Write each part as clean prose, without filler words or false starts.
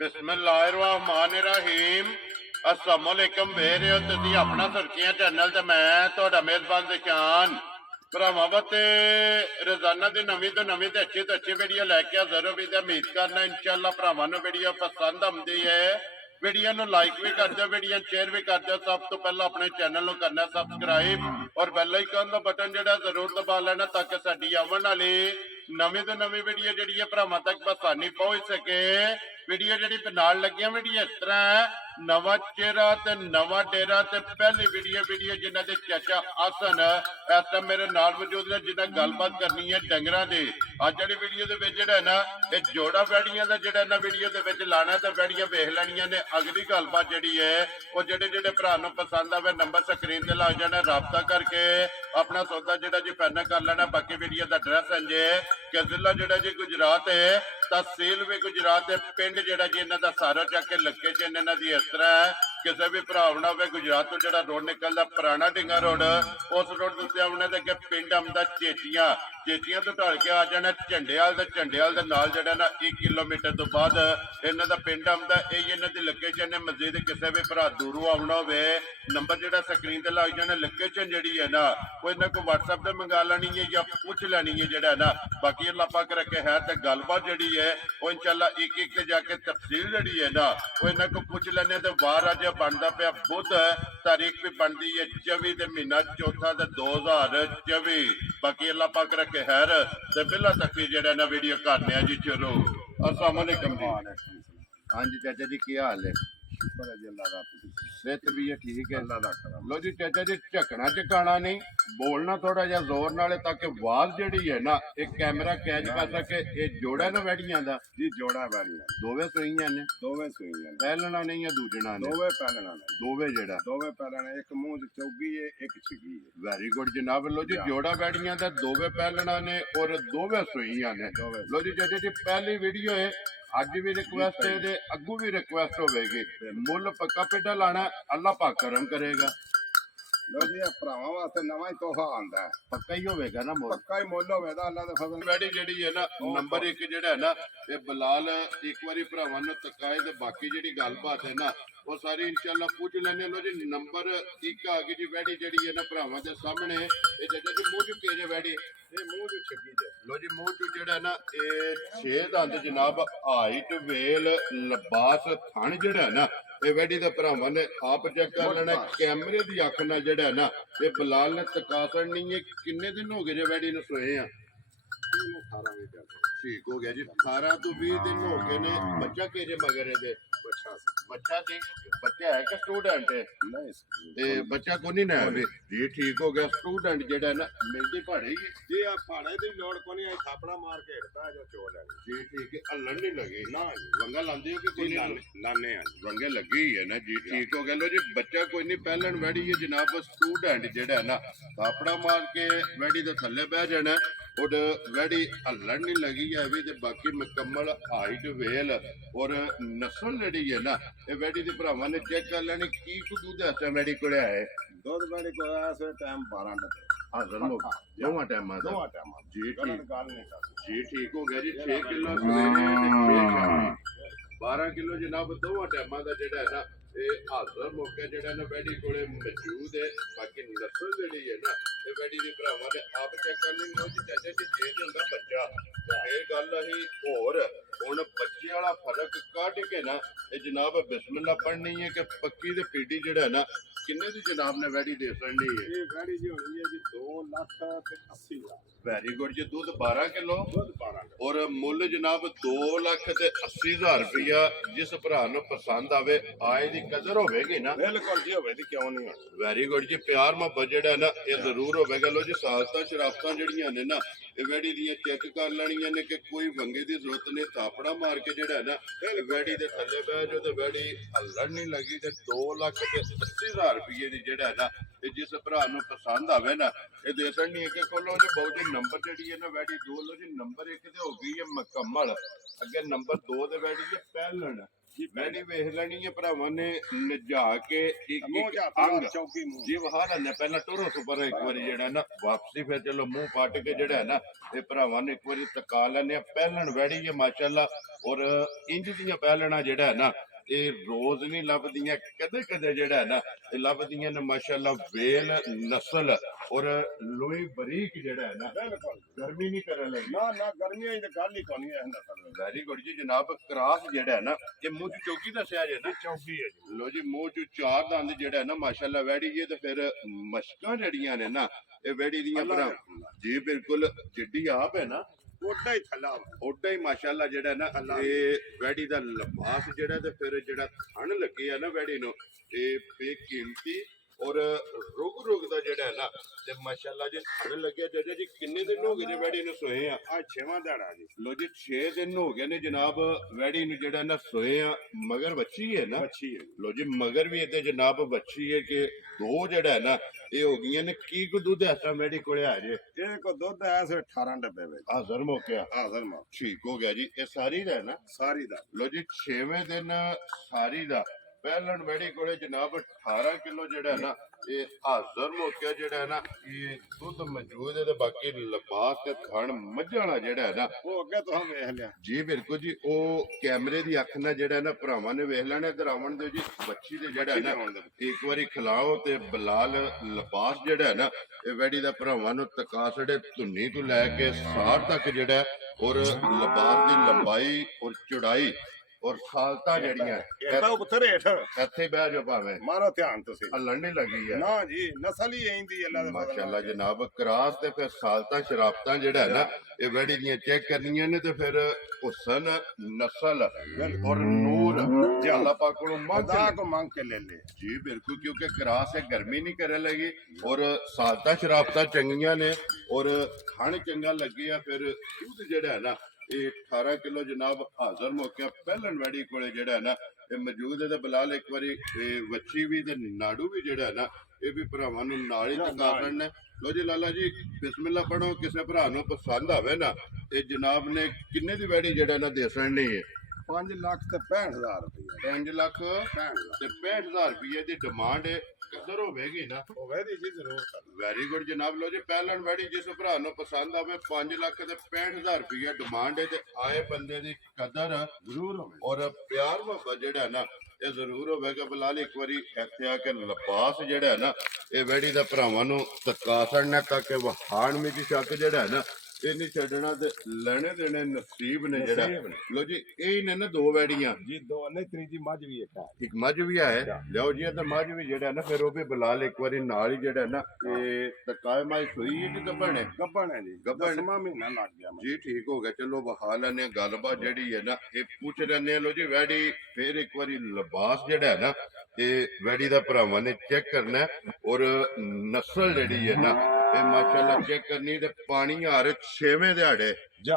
ਬਿਸਮਿल्लाहिर्रहमानिर्रहीम। अस्सलामुअलैकुम ਵੇਖ ਰਹੇ ਹੋ ਤੁਸੀਂ ਆਪਣਾ ਸੁਰਖੀਆਂ ਚੈਨਲ ਤੇ ਮੈਂ ਤੁਹਾਡਾ ਮੇਜ਼ਬਾਨ ਦਿਸ਼ਾਨ ਭਰਾਵਾਂ ਤੇ ਰੋਜ਼ਾਨਾ ਦੀ ਨਵੀਂ ਤੋਂ ਨਵੀਂ ਤੇ ਅੱਛੀ ਵੀਡੀਓ ਲੈ ਕੇ ਹਾਜ਼ਰ ਹੋ ਵੀ ਤੇ ਉਮੀਦ ਕਰਨਾ ਇਨਸ਼ਾਅੱਲਾ ਭਰਾਵਾਂ ਨੂੰ ਵੀਡੀਓ ਪਸੰਦ ਆਉਂਦੀ ਹੈ। ਵੀਡੀਓ ਨੂੰ ਲਾਈਕ ਵੀ ਕਰ ਦਿਓ, ਵੀਡੀਓ ਸ਼ੇਅਰ ਵੀ ਕਰ ਦਿਓ। ਸਭ ਤੋਂ ਪਹਿਲਾਂ ਆਪਣੇ ਚੈਨਲ ਨੂੰ ਕਰਨਾ ਸਬਸਕ੍ਰਾਈਬ ਔਰ ਬੈਲ ਆਈਕਨ ਦਾ ਬਟਨ ਜਿਹੜਾ ਜ਼ਰੂਰ ਦਬਾ ਲੈਣਾ ਤਾਂ ਕਿ ਸਾਡੀ ਆਉਣ ਵਾਲੀ ਨਵੀਂ ਤੋਂ ਨਵੀਂ ਵੀਡੀਓ ਜਿਹੜੀ ਹੈ ਭਰਾਵਾਂ ਤੱਕ ਆਸਾਨੀ ਪਹੁੰਚ ਸਕੇ। ਵੀਡੀਓ ਜਿਹੜੀ ਨਾਲ ਲੱਗੀਆਂ ਵੀਡੀਓ ਇਸ ਤਰ੍ਹਾਂ ਨਵਾਂ ਚਿਹਰਾ ਤੇ ਨਵਾਂ ਡੇਰਾ ਤੇ ਪਹਿਲੀ ਵੀਡੀਓ ਜਿਨ੍ਹਾਂ ਦੇ ਚਾਚਾ ਆਸਨ ਇਸ ਟਾਈਮ ਮੇਰੇ ਨਾਲ ਮੌਜੂਦ ਨੇ ਜਿਨ੍ਹਾਂ ਗੱਲਬਾਤ ਕਰਨੀ ਹੈ ਡੰਗਰਾਂ ਦੀ। ਅੱਜ ਜਿਹੜੀ ਵੀਡੀਓ ਦੇ ਵਿੱਚ ਜਿਹੜਾ ਨਾ ਇਹ ਜੋੜਾ ਵੈੜੀਆਂ ਦਾ ਜਿਹੜਾ ਨਾ ਵੀਡੀਓ ਦੇ ਵਿੱਚ ਲਾਣਾ ਤੇ ਵੈੜੀਆਂ ਵੇਖ ਲੈਣੀਆਂ ਨੇ। ਅਗਲੀ ਗੱਲਬਾਤ ਜਿਹੜੀ ਹੈ ਉਹ ਜਿਹੜੇ ਭਰਾ ਨੂੰ ਪਸੰਦ ਆਵੇ ਨੰਬਰ ਸਕਰੀਨ ਤੇ ਲੱਗ ਜਾਣਾ, ਰਾਬਤਾ ਕਰਕੇ ਆਪਣਾ ਸੌਦਾ ਜਿਹੜਾ ਜੀ ਫਾਈਨਲ ਕਰ ਲੈਣਾ। ਬਾਕੀ ਵੀਡੀਓ ਦਾ ਐਡਰੈਸ ਹੈ ਕਿ ਜ਼ਿਲ੍ਹਾ ਜਿਹੜਾ ਜੀ ਗੁਜਰਾਤ ਹੈ, ਤਹਿਸੀਲ ਵੀ ਗੁਜਰਾਤ ਹੈ, ਪਿੰਡ ਜਿਹੜਾ ਜੀ ਇਹਨਾਂ ਦਾ ਸਾਰਾ ਚੱਕ ਕੇ ਲੱਗੇ ਚ ਇਹਨਾਂ ਦੀ ਇਸ ਤਰ੍ਹਾਂ ਹੈ। ਕਿਸੇ ਵੀ ਭਰਾ ਆਉਣਾ ਹੋਵੇ ਗੁਜਰਾਤ ਤੋਂ ਜਿਹੜਾ ਰੋਡ ਨਿਕਲਦਾ ਪੁਰਾਣਾ ਢਿੰਗਾ ਰੋਡ, ਉਸ ਰੋਡ ਦੇ ਉੱਤੇ ਆਉਣਾ ਤੇ ਅੱਗੇ ਪਿੰਡ ਆਉਂਦਾ ਚੇਚੀਆਂ ਤੋਂ ਢਲ ਕੇ ਆ ਜਾਣਾ ਝੰਡੇਵਾਲ ਦੇ ਨਾਲ ਜਿਹੜਾ ਨਾ 1 ਕਿਲੋਮੀਟਰ ਤੋਂ ਬਾਅਦ ਇਹਨਾਂ ਦਾ ਪਿੰਡ ਆਉਂਦਾ। ਇਹ ਇਹਨਾਂ ਦੀ ਲੋਕੇਸ਼ਨ ਹੈ। ਮਜ਼ੀਦ ਕਿਸੇ ਵੀ ਭਰਾ ਦੂਰੋਂ ਆਉਣਾ ਹੋਵੇ ਨੰਬਰ ਜਿਹੜਾ ਸਕਰੀਨ ਤੇ ਲੱਗ ਜਾਣਾ, ਲੋਕੇਸ਼ਨ ਜਿਹੜੀ ਹੈ ਨਾ ਉਹ ਇਹਨਾਂ ਕੋਲ WhatsApp ਤੇ ਮੰਗਾ ਲੈਣੀ ਹੈ ਜਾਂ ਪੁੱਛ ਲੈਣੀ ਹੈ ਜਿਹੜਾ ਨਾ। ਬਾਕੀ ਅੱਲਾਹ ਪਾਕ ਰੱਖੇ ਹੈ ਤੇ ਗੱਲਬਾਤ ਜਿਹੜੀ ਹੈ ਉਹ ਇਨਸ਼ਾਅੱਲਾ ਇੱਕ ਤੇ ਜਾ ਕੇ ਤਫਸੀਲ ਜਿਹੜੀ ਹੈ ਨਾ ਉਹ ਇਹਨਾਂ ਕੋਲ ਪੁੱਛ ਲੈਣੇ। ਤੇ ਵਾਰ ਅੱਜ ਬਣਦਾ ਪਿਆ ਬੁੱਧ, ਤਾਰੀਖ ਵੀ ਬਣਦੀ ਹੈ 24 ਦੇ ਮਹੀਨਾ ਚੌਥਾ ਤੇ 2024। ਬਾਕੀ ਅੱਲਾਹ ਪਾਕ ਰੱਖੇ ਹੈਰ ਤੇ ਬਿਲਾ ਤੱਕ ਜਿਹੜਾ ਨਾ ਵੀਡੀਓ ਕਰਨੇ ਆ ਜੀ ਚਲੋ। अस्सलाम वालेकुम जी। हाँ जी चाचा जी की हाल है? सेहत भी है ठीक है अल्लाह दा करम। लो जी चाचा जी झकना झकाना नहीं बोलना थोड़ा जा जोर नाले ताकि आवाज जेड़ी है ना एक कैमरा कैच कर सके। ये जोड़ा ना वैड़ियां दा जी जोड़ा वैड़ियां दोवे सुईयां ने पहलना नहीं है दूजना ने दोवे पहलना ने दोवे जेड़ा दोवे पहलना एक मुंह च चौगी है एक छिगी है। वेरी गुड जनाब। लो जी जोड़ा वैड़ियां दा दोवे पहलना ने और दोवे सुईयां ने। लो जी चाचा जी पहली वीडियो है ਅੱਜ ਵੀ ਰਿਕੁਐਸਟ ਹੈ ਤੇ ਅੱਗੂ ਵੀ ਰਿਕੁਐਸਟ ਹੋਵੇਗੀ। ਮੁੱਲ ਪੱਕਾ ਪੇਡਾ ਲਾਣਾ ਅੱਲਾਹ ਪਾਕ ਕਰਮ ਕਰੇਗਾ। ਲੋ ਜੀ ਇਹ ਭਰਾਵਾਂ ਵਾਸਤੇ ਨਵਾਂ ਹੀ ਤੋਹਫਾ ਆਂਦਾ ਹੈ। ਪੱਕਾ ਹੀ ਹੋਵੇਗਾ ਨਾ ਮੁੱਲ? ਪੱਕਾ ਹੀ ਮੁੱਲ ਹੋਵੇਗਾ ਅੱਲਾਹ ਦੇ ਫਜ਼ਲ। ਵੈੜੀ ਜਿਹੜੀ ਹੈ ਨਾ ਨੰਬਰ 1 ਜਿਹੜਾ ਹੈ ਨਾ ਇਹ ਬਲਾਲ ਇੱਕ ਵਾਰੀ ਭਰਾਵਾਂ ਨੂੰ ਤਕਾਏ ਤੇ ਬਾਕੀ ਜਿਹੜੀ ਗੱਲਬਾਤ ਹੈ ਨਾ ਉਹ ਸਾਰੀ ਇਨਸ਼ਾਅੱਲਾ ਪੁੱਛ ਲੈਣੇ। ਲੋ ਜੀ ਨੰਬਰ 1 ਆ ਗਈ ਜੀ ਵੈੜੀ ਜਿਹੜੀ ਹੈ ਨਾ ਭਰਾਵਾਂ ਦੇ ਸਾਹਮਣੇ। ਇਹ ਜਦੋਂ ਜੀ ਮੂੰਹ ਚੁੱਕੇ ਜੇ ਵੈੜੀ ਇਹ ਮੂੰਹ ਚ ਛੱਗੀ ਜੇ। ਲੋ ਜੀ ਮੂੰਹ ਚ ਜਿਹੜਾ ਨਾ ਇਹ 6 ਦੰਦ ਜਨਾਬ, ਹਾਈਟ ਵੇਲ ਲਿਬਾਸ ਥਣ ਜਿਹੜਾ ਨਾ ਇਹ ਵੈੜੀ ਦੇ ਭਰਾਵਾਂ ਨੇ ਆਪ ਚੈੱਕ ਕਰ ਲੈਣਾ। ਕੈਮਰੇ ਦੀ ਅੱਖ ਨਾਲ ਜਿਹੜਾ ਨਾ ਇਹ ਬਲਾਲ ਨੇ ਤਕਾ ਕਰਨੀ ਹੈ। ਕਿੰਨੇ ਦਿਨ ਹੋ ਗਏ ਜੇ ਵੈੜੀ ਨੂੰ ਸੋਏ ਆ? 18 ਵੀ ਚੱਲ ਠੀਕ ਹੋ ਗਿਆ ਜੀ। 18 ਤੋਂ 20 ਦਿਨ ਹੋ ਗਏ ਨੇ। ਬੱਚਾ ਕਿਹੜੇ ਮਗਰ ਇਹਦੇ? ਬੱਚਾ ਸੀ। ਬੱਚਾ ਹੈ ਕਿ ਸਟੂਡੈਂਟ ਹੈ? ਨਹੀਂ ਤੇ ਬੱਚਾ ਕੋ ਨਹੀਂ ਨਾ ਵੀ ਜੀ। ਠੀਕ ਹੋ ਗਿਆ। ਸਟੂਡੈਂਟ ਜਿਹੜਾ ਨਾ ਮਿਲਦੀ ਭਾੜੇ ਹੀ ਜੀ ਆ ਭਾੜੇ ਦੀ ਲੋੜ ਕੋ ਨਹੀਂ। ਥਾਪੜਾ ਮਾਰ ਕੇ ਹਟਦਾ ਜੋ ਚੋ ਲੈਣੀ ਜੀ। ਠੀਕ ਹੈ। ਹੱਲਣ ਨਹੀਂ ਲੱਗੇ ਨਾ ਵੰਗਾ ਲਾਉਂਦੇ ਹੋ ਕਿ ਕੋਈ ਨਹੀਂ? ਲਾਨੇ ਆ ਵੰਗੇ ਲੱਗੀ ਹੀ ਹੈ ਨਾ ਜੀ। ਠੀਕ ਹੋ ਗਿਆ। ਲੋ ਜੀ ਬੱਚਾ ਕੋਈ ਨਹੀਂ ਪਹਿਲਣ ਵੈੜੀ ਹੈ ਜਨਾਬ। ਸਟੂਡੈਂਟ ਜਿਹੜਾ ਨਾ ਥਾਪੜਾ ਮਾਰ ਕੇ ਵੈੜੀ ਦੇ ਥੱਲੇ ਬਹਿ ਜਾਣਾ ਔਰ ਵੈੜੀ ਹੱਲਣ ਨਹੀਂ ਲੱਗੀ ਹੈ ਵੀ। ਤੇ ਬਾਕੀ ਮੁਕੰਮਲ ਹਾਈਟ ਵੇਲ ਔਰ ਨਸਲ ਜਿਹੜੀ ਹੈ ਨਾ ਇਹ ਵੈੜੀ ਦੇ ਭਰਾਵਾਂ ਨੇ ਚੈੱਕ ਕਰ ਲੈਣੀ। ਕੀ ਕੁ ਦੁੱਧ ਹੈ ਵੈੜੀ ਕੋਲ ਹੈ? ਦੁੱਧ ਵੈੜੀ ਕੋਲ ਐਸੇ ਟਾਈਮ 12 ਲੀਟਰ ਹਾਜ਼ਰ ਹੋ ਦੋਵਾਂ ਟਾਈਮਾਂ ਦਾ ਜੀ। ਠੀਕ ਗੱਲ ਨਹੀਂ ਕਰਦੀ ਜੀ। ਠੀਕ ਹੋ ਗਿਆ ਜੀ। 6 ਕਿਲੋ ਸਵੇਰੇ ਤੇ 6 ਸ਼ਾਮੀ 12 ਕਿਲੋ ਜਨਾਬ ਦੋਵਾਂ ਟਾਈਮਾਂ ਦਾ ਜਿਹੜਾ ਹੈ ਨਾ ਇਹ ਹਾਜ਼ਰ ਮੌਕਾ ਜਿਹੜਾ ਨਾ ਵੈੜੀ ਕੋਲੇ ਮੌਜੂਦ ਹੈ। ਬਾਕੀ ਨਸਲ ਜਿਹੜੀ ਹੈ ਨਾ ਇਹ ਵੈੜੀ ਦੇ ਭਰਾਵਾਂ ਨੇ ਆਪ ਚੈੱਕ ਕਰ ਲੈਣੀ। ਉਹ ਚਾਚਾ ਜੀ ਜੇ ਹੁੰਦਾ ਬੱਚਾ ਇਹ ਗੱਲ ਅਸੀਂ ਹੋਰ ਹੁਣ ਬੱਚੇ ਵਾਲਾ ਫਰਕ ਕੱਢ ਕੇ ਨਾ ਇਹ ਜਨਾਬ ਬਿਸਮਿਲ੍ਲਾ ਪੜ੍ਹਨੀ ਹੈ ਕਿ ਪੱਕੀ ਤੇ ਪੀੜੀ ਜਿਹੜਾ ਨਾ ਕਿੰਨੇ ਦੀ ਜਨਾਬ ਨੇ ਵੈੜੀ ਦੇ ਸੜਨੀ ਹੈ? ਇਹ ਵੈੜੀ ਜੀ ਹੋਣੀ ਹੈ ਜੀ 2,80,000। ਵੈਰੀ ਗੁੱਡ ਜੀ। ਦੁੱਧ 12 ਕਿਲੋ ਦੁੱਧ 12 ਔਰ ਮੁੱਲ ਜਨਾਬ 2,80,000 ਰੁਪਇਆ। ਜਿਸ ਭਰਾ ਨੂੰ ਪਸੰਦ ਆਵੇ ਆਏ ਦੀ ਕਦਰ ਹੋਵੇਗੀ ਨਾ? ਬਿਲਕੁਲ ਜੀ ਹੋਵੇ ਤੇ ਕਿਉਂ ਨਹੀਂ ਹੋਣੀ। ਵੈਰੀ ਗੁੱਡ ਜੀ। ਪਿਆਰ ਮੁਹੱਬਤ ਜਿਹੜਾ ਨਾ ਇਹ ਜ਼ਰੂਰ ਹੋਵੇਗਾ। ਲੋ ਜੀ ਸਾਲਤਾਂ ਸ਼ਰਾਫਤਾਂ ਜਿਹੜੀਆਂ ਨੇ ਨਾ ਇਹ ਵੈੜੀ ਦੀਆਂ ਚੈੱਕ ਕਰ ਲੈਣੀਆਂ ਨੇ ਕਿ ਕੋਈ ਵੰਗੇ ਦੀ ਜ਼ਰੂਰਤ ਨਹੀਂ। ਥਾਪੜਾ ਮਾਰ ਕੇ ਜਿਹੜਾ ਨਾ ਵੈੜੀ ਦੇ ਥੱਲੇ ਬਹਿ ਜਾਓ ਤੇ ਵੈੜੀ ਹੱਲਣ ਨਹੀਂ ਲੱਗੀ। ਤੇ 2,80,000 ਰੁਪਏ ਦੀ ਜਿਹੜਾ ਨਾ ਇਹ ਜਿਸ ਭਰਾ ਨੂੰ ਪਸੰਦ ਆਵੇ ਨਾ ਇਹ ਦੇ ਸਕਣੀ ਹੈ ਕਿ ਕੋਲੋਂ ਜੀ ਬਹੁਤ ਜੀ ਨੰਬਰ ਜਿਹੜੀ ਹੈ ਨਾ ਵੈੜੀ 2 ਲੋ ਜੀ। ਨੰਬਰ 1 ਤੇ ਹੋ ਗਈ ਹੈ ਮੁਕੰਮਲ। ਅੱਗੇ ਨੰਬਰ 2 ਤੇ ਵੈੜੀ ਹੈ ਪਹਿਲਣ ਵੈੜੀ ਵੇਖ ਲੈਣੀ ਹੈ ਭਰਾਵਾਂ ਨੇ ਨਜਾ ਕੇ ਇੱਕ ਮੂੰਹ ਇੱਕ ਝਾਤ ਅੰਗ ਚੌਕੀ ਮੂੰਹ ਜੀ ਵਹਾ ਲੈਣੇ ਪਹਿਲਾਂ ਟੁਰੋ ਸੁਪਰ ਇੱਕ ਵਾਰੀ ਜਿਹੜਾ ਨਾ ਵਾਪਸੀ ਫਿਰ ਚਲੋ ਮੂੰਹ ਪੱਟ ਕੇ ਜਿਹੜਾ ਹੈ ਨਾ ਇਹ ਭਰਾਵਾਂ ਨੇ ਇੱਕ ਵਾਰੀ ਤਕਾ ਲੈਣੇ ਆ ਪਹਿਲਣ ਵੈੜੀ ਹੈ ਮਾਸ਼ਾਅੱਲਾ ਔਰ ਇੰਜ ਦੀਆਂ ਪਹਿਲਣਾ ਜਿਹੜਾ ਹੈ ਨਾ ਇਹ ਰੋਜ਼ ਨਹੀਂ ਲੱਭਦੀਆਂ ਕਦੇ ਕਦੇ ਜਿਹੜਾ ਹੈ ਨਾ ਇਹ ਲੱਭਦੀਆਂ ਨੇ ਮਾਸ਼ਾਅੱਲਾ ਵੇਲ ਨਸਲ ਔਰ ਲੋਈ ਬਰੀਕ ਜਿਹੜਾ ਹੈ ਨਾ ਬਿਲਕੁਲ ਗਰਮੀ ਨਹੀਂ ਕਰਨ ਲੱਗੀ ਨਾ ਨਾ ਗਰਮੀਆਂ ਦੀ ਤਾਂ ਗੱਲ ਹੀ ਕੋਣੀ ਹੈ ਨਸਲ ਦੀ ਵੈਰੀ ਗੁੱਡ ਜੀ ਜਨਾਬ ਕ੍ਰਾਸ ਜਿਹੜਾ ਹੈ ਨਾ ਇਹ ਮੂੰਹ ਚ ਚੌਕੀ ਦੱਸਿਆ ਜੇ ਨਾ ਚੌਕੀ ਹੈ ਜੀ ਲੋ ਜੀ ਮੂੰਹ ਚ ਚਾਰ ਦੰਦ ਜਿਹੜਾ ਹੈ ਨਾ ਮਾਸ਼ਾਅੱਲਾ ਵੈੜੀ ਜੀ ਤੇ ਫਿਰ ਮਸ਼ਕਾਂ ਜਿਹੜੀਆਂ ਨੇ ਨਾ ਇਹ ਵੈੜੀ ਦੀਆਂ ਭਰਾ ਜੀ ਬਿਲਕੁਲ ਜਿੱਡੀ ਆਪ ਹੈ ਨਾ ਉੱਡਾ ਹੀ ਥੱਲਾ ਓਡਾ ਹੀ ਮਾਸ਼ਾਅੱਲਾ ਜਿਹੜਾ ਨਾ ਇਹ ਵੈੜੀ ਦਾ ਲਿਬਾਸ ਜਿਹੜਾ ਤੇ ਫਿਰ ਜਿਹੜਾ ਥਣ ਲੱਗੇ ਆ ਨਾ ਵੈੜੀ ਨੂੰ ਇਹ ਬੇਕੀਮਤੀ ਔਰ ਰੁਗ ਦਾ ਜਿਹੜਾ ਹੈ ਨਾ ਤੇ ਮਾਸ਼ਾਅੱਲਾ ਜੀ ਥਣ ਲੱਗਿਆ ਜੱਜਾ ਜੀ ਕਿੰਨੇ ਦਿਨ ਹੋ ਗਏ ਨੇ ਵੈੜੀ ਨੂੰ ਸੋਏ ਆ ਆ 6ਵਾਂ ਦਿਹਾੜਾ ਜੀ ਲੋ ਜੀ 6 ਦਿਨ ਹੋ ਗਏ ਨੇ ਜਨਾਬ ਵੈੜੀ ਨੂੰ ਜਿਹੜਾ ਨਾ ਸੋਏ ਆ ਮਗਰ ਬੱਚੀ ਹੈ ਨਾ ਅੱਛੀ ਹੈ ਲੋ ਜੀ ਮਗਰ ਵੀ ਇਹਦੇ ਜਨਾਬ ਬੱਚੀ ਹੈ ਕਿ ਦੋ ਜਿਹੜਾ ਹੈ ਨਾ ਇਹ ਹੋ ਗਈਆਂ ਨੇ ਕੀ ਕੋ ਦੁੱਧ ਐਸਾ ਮੇਰੀ ਕੋਲੇ ਆ ਜੇ ਇਹ ਕੋ ਦੁੱਧ ਆਇਆ ਸੀ 18 ਡੱਬੇ ਵਿੱਚ ਹਾਜ਼ਰ ਮੌਕਿਆ ਹਾਜ਼ਰ ਮਾ ਠੀਕ ਹੋ ਗਿਆ ਜੀ ਇਹ ਸਾਰੀ ਦਾ ਹੈ ਨਾ ਸਾਰੀ ਦਾ ਲੋ ਜੀ 6ਵੇਂ ਦਿਨ ਸਾਰੀ ਦਾ ਪਹਿਲਣ ਵੈੜੀ ਕੋਲੇ ਜਨਾਬ 18 ਕਿਲੋ ਜਿਹੜਾ ਹੈ ਨਾ ਇਹ ਹਾਜ਼ਰ ਮੌਕਿਆ ਜਿਹੜਾ ਹੈ ਨਾ ਇਹ ਦੁੱਧ ਮੌਜੂਦ ਹੈ ਤੇ ਬਾਕੀ ਲਿਬਾਸ ਤੇ ਥਣ ਮੱਝਾਂ ਵਾਲਾ ਜਿਹੜਾ ਹੈ ਨਾ ਉਹ ਅੱਗੇ ਤੋਂ ਵੇਖ ਲਿਆ ਜੀ ਬਿਲਕੁਲ ਜੀ ਉਹ ਕੈਮਰੇ ਦੀ ਅੱਖ ਨਾਲ ਜਿਹੜਾ ਨਾ ਭਰਾਵਾਂ ਨੇ ਵੇਖ ਲੈਣਾ ਤੇ ਰਾਵਣ ਦੇ ਜੀ ਬੱਚੀ ਦੇ ਜਿਹੜਾ ਨਾ ਇੱਕ ਵਾਰੀ ਖਿਲਾਓ ਤੇ ਬਲਾਲ ਲਿਬਾਸ ਜਿਹੜਾ ਹੈ ਨਾ ਇਹ ਵੈੜੀ ਦਾ ਭਰਾਵਾਂ ਨੂੰ ਤਕਾ ਛੜੇ ਧੁੰਨੀ ਤੋਂ ਲੈ ਕੇ ਸਾਰ ਤੱਕ ਜਿਹੜਾ ਔਰ ਲਿਬਾਸ ਦੀ ਲੰਬਾਈ ਔਰ ਚੌੜਾਈ ਔਰ ਸਾਲਤਾ ਜਿਹੜੀਆਂ ਇਹ ਤਾਂ ਉੱਤਰ ਹੇਠ ਇੱਥੇ ਬਹਿ ਜਾਓ ਭਾਵੇਂ ਮਾਰੋ ਧਿਆਨ ਤੁਸੀਂ ਹੱਲਣ ਨਹੀਂ ਲੱਗੀ ਹੈ ਨਾ ਜੀ ਨਸਲ ਹੀ ਐਂਦੀ ਅੱਲਾ ਦੇ ਮਾਸ਼ਾਅੱਲਾ ਜਨਾਬ ਕਰਾਸ ਤੇ ਫਿਰ ਸਾਲਤਾ ਸ਼ਰਾਫਤਾਂ ਜਿਹੜਾ ਹੈ ਨਾ ਇਹ ਵੈੜੀ ਦੀਆਂ ਚੈੱਕ ਕਰਨੀਆਂ ਨੇ ਤੇ ਫਿਰ ਹੁਸਨ ਨਸਲ ਔਰ ਨੂਰ ਜੇ ਅੱਲਾਹ ਪਾਕ ਨੂੰ ਖੁਦਾ ਕੋ ਮੰਗ ਕੇ ਲੈ ਲੈ ਜੀ ਬਿਲਕੁਲ ਕਿਉਂਕਿ ਕਰਾਸ ਹੈ ਗਰਮੀ ਨਹੀਂ ਕਰਨ ਲੱਗੀ ਔਰ ਸਾਲਤਾ ਸ਼ਰਾਫਤਾਂ ਚੰਗੀਆਂ ਨੇ ਔਰ ਖਾਣ ਚੰਗਾ ਲੱਗੇ ਆ ਫਿਰ ਦੁੱਧ ਜਿਹੜਾ ਹੈ ਨਾ ਇਹ 18 ਕਿਲੋ ਜਨਾਬ ਹਾਜ਼ਰ ਮੌਕਿਆ ਪਹਿਲਣ ਵੈੜੀ ਕੋਲੇ ਜਿਹੜਾ ਹੈ ਨਾ ਇਹ ਮੌਜੂਦ ਹੈ ਤੇ ਬਲਾਲ ਇੱਕ ਵਾਰੀ ਇਹ ਵੱਛੀ ਵੀ ਤੇ ਨਾੜੂ ਵੀ ਜਿਹੜਾ ਹੈ ਨਾ ਇਹ ਵੀ ਭਰਾਵਾਂ ਨੂੰ ਨਾਲ ਹੀ ਤਕਾ ਕਰਨਾ ਲੋ ਜੀ ਲਾਲਾ ਜੀ ਬਿਸਮਿਲ੍ਲਾ ਪੜੋ ਕਿਸੇ ਭਰਾ ਨੂੰ ਪਸੰਦ ਆਵੇ ਨਾ ਇਹ ਜਨਾਬ ਨੇ ਕਿੰਨੇ ਦੀ ਵੈੜੀ ਜਿਹੜਾ ਨਾ ਦੇ ਸਕਣੀ ਹੈ 5 ਲੱਖ ਤੇ 65000 ਰੁਪਏ 5 ਲੱਖ 65 ਤੇ 65000 ਰੁਪਏ ਦੀ ਡਿਮਾਂਡ ਹੈ ਕਿੱਧਰ ਹੋਵੇਗੀ ਨਾ ਹੋਵੇ ਦੀ ਜੀ ਜ਼ਰੂਰ ਵੈਰੀ ਗੁੱਡ ਜਨਾਬ ਲੋ ਜੀ ਪਹਿਲਣ ਵੈੜੀ ਜਿਸ ਭਰਾ ਨੂੰ ਪਸੰਦ ਆਵੇ 5 ਲੱਖ ਤੇ 65000 ਰੁਪਏ ਡਿਮਾਂਡ ਹੈ ਤੇ ਆਏ ਬੰਦੇ ਦੀ ਕਦਰ ਜ਼ਰੂਰ ਹੋਵੇ ਔਰ ਪਿਆਰ ਮੁਹੱਬਤ ਜਿਹੜਾ ਹੈ ਨਾ ਇਹ ਜ਼ਰੂਰ ਹੋਵੇਗਾ ਬਲਾਲ ਇੱਕ ਵਾਰੀ ਇੱਥੇ ਆ ਕੇ ਲਿਬਾਸ ਜਿਹੜਾ ਹੈ ਨਾ ਇਹ ਵੈੜੀ ਦਾ ਭਰਾਵਾਂ ਨੂੰ ਤਕਾ ਛੜਨਾ ਤਾਂ ਕਿ ਵਹਾਣ ਵਿੱਚ ਸ਼ੱਕ ਜਿਹੜਾ ਹੈ ਨਾ ਇਹ ਨਹੀਂ ਛੱਡਣਾ ਤੇ ਲੈਣੇ ਦੇਣੇ ਨਸੀਬ ਨੇ ਜਿਹੜਾ ਲੋ ਜੀ ਇਹ ਨੇ ਨਾ ਦੋ ਵੈੜੀਆਂ ਜੀ ਦੋ ਨਹੀਂ ਤੀਜੀ ਮੱਝ ਵੀ ਇੱਕ ਮੱਝ ਵੀ ਹੈ ਲਿਓ ਜੀ ਤੇ ਮੱਝ ਵੀ ਜਿਹੜਾ ਨਾ ਫਿਰ ਉਹ ਵੀ ਬਲਾਲ ਇੱਕ ਵਾਰੀ ਨਾਲ ਹੀ ਜਿਹੜਾ ਨਾ ਇਹ ਤਕਾਏ ਮਾਈ ਸੋਈ ਹੈ ਕਿ ਗੱਬਣ ਹੈ ਗੱਬਣ ਹੈ ਜੀ ਗੱਭਣ। 10ਵਾਂ ਮਹੀਨਾ ਲੱਗ ਗਿਆ ਜੀ ਠੀਕ ਹੋ ਗਿਆ ਚਲੋ ਵਹਾ ਲੈਣੇ ਗੱਲਬਾਤ ਜਿਹੜੀ ਹੈ ਨਾ ਇਹ ਪੁੱਛ ਲੈਣੇ ਆ ਲੋ ਜੀ ਵੈੜੀ ਫਿਰ ਇੱਕ ਵਾਰੀ ਲਿਬਾਸ ਜਿਹੜਾ ਹੈ ਨਾ ਇਹ ਵੈੜੀ ਦਾ ਭਰਾਵਾਂ ਨੇ ਚੈੱਕ ਕਰਨਾ ਔਰ ਨਸਲ ਜਿਹੜੀ ਹੈ ਨਾ ਇਹ ਮਾਸ਼ਾਅੱਲਾ ਚੈੱਕ ਕਰਨੀ ਤੇ ਪਾਣੀ ਹਾਰ 6ਵੇਂ ਦਿਹਾੜੇ ਜਾ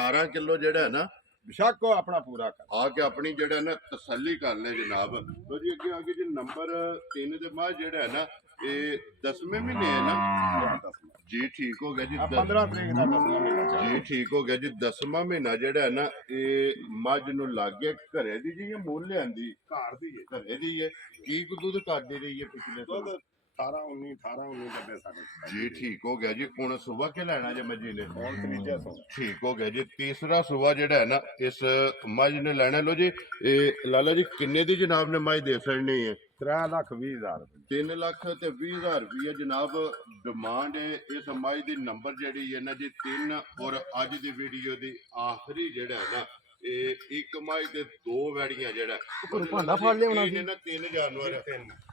18 ਕਿਲੋ ਜਿਹੜਾ ਹੈ ਨਾ ਬਿਸ਼ੱਕ ਕੋ ਆਪਣਾ ਪੂਰਾ ਕਰ ਆ ਕੇ ਆਪਣੀ ਜਿਹੜਾ ਨਾ ਤਸੱਲੀ ਕਰ ਲੈ ਜਨਾਬ ਲੋ ਜੀ ਅੱਗੇ ਆ ਕੇ ਜੀ ਨੰਬਰ 3 ਦੇ ਬਾਅਦ ਜਿਹੜਾ ਹੈ ਨਾ ਇਹ 10ਵੇਂ ਮਹੀਨੇ ਹੈ ਨਾ ਜੀ ਠੀਕ ਹੋ ਗਿਆ ਜੀ 15 ਤਰੀਕ ਦਾ 10ਵਾਂ ਮਹੀਨਾ ਜੀ ਠੀਕ ਹੋ ਗਿਆ ਜੀ 10ਵਾਂ ਮਹੀਨਾ ਜਿਹੜਾ ਹੈ ਨਾ ਇਹ ਮੱਝ ਨੂੰ ਲੱਗ ਗਿਆ ਘਰੇ ਦੀ ਜੀ ਇਹ ਮੁੱਲ ਲਿਆਂਦੀ ਘਰ ਦੀ ਹੈ ਘਰੇ ਦੀ ਹੈ ਕੀ ਕੁ ਦੁੱਧ ਕੱਢਦੀ ਰਹੀ ਹੈ ਪਿਛਲੇ ਦੁੱਧ ਸਾਲ 18 19 ਡੱਬੇ ਸਾਡੇ ਜੀ ਠੀਕ ਹੋ ਗਿਆ ਜੀ ਹੁਣ ਸਵੇਰ ਕੇ ਲੈਣਾ ਜੇ ਮੱਝੀ ਨੇ ਹੁਣ ਤੀਜਾ ਸੌ ਠੀਕ ਹੋ ਗਿਆ ਜੀ ਤੀਸਰਾ ਸਵੇਰ ਜਿਹੜਾ ਹੈ ਨਾ ਇਸ ਮੱਝ ਨੇ ਲੈਣਾ ਲੋ ਜੀ ਇਹ ਲਾਲਾ ਜੀ ਕਿੰਨੇ ਦੀ ਜਨਾਬ ਨੇ ਮੱਝ ਦੇ ਸਕਣੀ ਹੈ 3,20,000 ਰੁਪਏ 3 ਲੱਖ ਤੇ 20,000 ਰੁਪਏ ਜਨਾਬ ਡਿਮਾਂਡ ਹੈ ਇਸ ਮੱਝ ਦੀ ਨੰਬਰ ਜਿਹੜੀ ਹੈ ਨਾ ਜੀ 3 ਔਰ ਅੱਜ ਦੀ ਵੀਡੀਓ ਦੀ ਆਖਰੀ ਜਿਹੜਾ ਹੈ ਨਾ ਇਹ ਇੱਕ ਮੱਝ ਤੇ ਦੋ ਵੈੜੀਆਂ ਜਿਹੜਾ ਭਾਂਡਾ ਫੜ ਲਿਆਉਣਾ ਇਹਨੇ ਨਾ 3 ਜਾਨਵਰ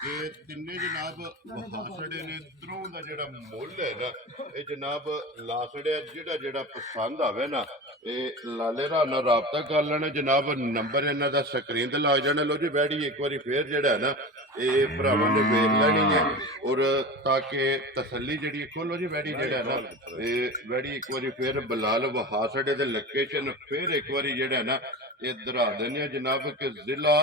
ਇਹ ਤਿੰਨੇ ਜਨਾਬ ਵਹਾਸੜੇ ਨੇ ਇਧਰੋਂ ਦਾ ਜਿਹੜਾ ਮੁੱਲ ਹੈ ਨਾ ਇਹ ਜਨਾਬ ਲਾਸੜਿਆ ਜਿਹੜਾ ਪਸੰਦ ਆਵੇ ਨਾ ਇਹ ਲਾਲੇ ਰਾ ਨਾਲ ਰਾਬਤਾ ਕਰ ਲੈਣਾ ਜਨਾਬ ਨੰਬਰ ਇਹਨਾਂ ਦਾ ਸਕਰੀਨ ਤੇ ਲੱਗ ਜਾਣਾ ਲੋ ਜੀ ਵੈੜੀ ਇੱਕ ਵਾਰੀ ਫੇਰ ਜਿਹੜਾ ਹੈ ਨਾ ਇਹ ਭਰਾਵਾਂ ਨੇ ਵੇਖ ਲੈਣੀ ਹੈ ਔਰ ਤਾਂ ਕਿ ਤਸੱਲੀ ਜਿਹੜੀ ਖੋਲੋ ਜੀ ਵੈੜੀ ਜਿਹੜਾ ਨਾ ਇਹ ਵੈੜੀ ਇੱਕ ਵਾਰੀ ਫੇਰ ਬਲਾਲ ਵਹਾਸੜੇ ਦੇ ਲੋਕੇਸ਼ਨ ਫੇਰ ਇੱਕ ਵਾਰੀ ਜਿਹੜਾ ਨਾ ਇਹ ਦਰਾ ਦਿੰਦੇ ਜਨਾਬ ਕਿ ਜ਼ਿਲ੍ਹਾ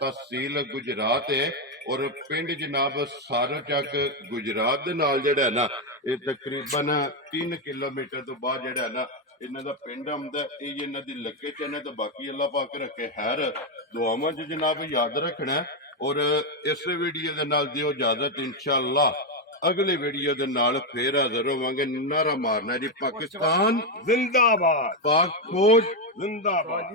ਤਹਿਸੀਲ ਗੁਜਰਾਤ ਹੈ ਔਰ ਪਿੰਡ ਜਨਾਬ ਸਾਰੋਚੱਕ ਗੁਜਰਾਤ ਦੇ ਨਾਲ ਜਿਹੜਾ ਨਾ ਇਹ ਤਕਰੀਬਨ 3 ਕਿਲੋਮੀਟਰ ਤੋਂ ਬਾਅਦ ਜਿਹੜਾ ਨਾ ਇਹਨਾਂ ਦਾ ਪਿੰਡ ਆਉਂਦਾ ਇਹ ਇਹਨਾਂ ਦੀ ਲੋਕੇਸ਼ਨ ਹੈ ਤੇ ਬਾਕੀ ਅੱਲਾਹ ਪਾਕ ਰੱਖੇ ਖੈਰ ਦੁਆਵਾਂ 'ਚ ਜਨਾਬ ਯਾਦ ਰੱਖਣਾ ਔਰ ਇਸ ਵੀਡੀਓ ਦੇ ਨਾਲ ਦਿਓ ਇਜਾਜ਼ਤ ਇਨਸ਼ਾਅੱਲਾ ਅਗਲੇ ਵੀਡੀਓ ਦੇ ਨਾਲ ਫੇਰ ਹਾਜ਼ਰ ਹੋਵਾਂਗੇ ਨਾਰਾ ਮਾਰਨਾ ਜੀ ਪਾਕਿਸਤਾਨ ਜ਼ਿੰਦਾਬਾਦ ਪਾਕ ਫੌਜ ਜ਼ਿੰਦਾਬਾਦ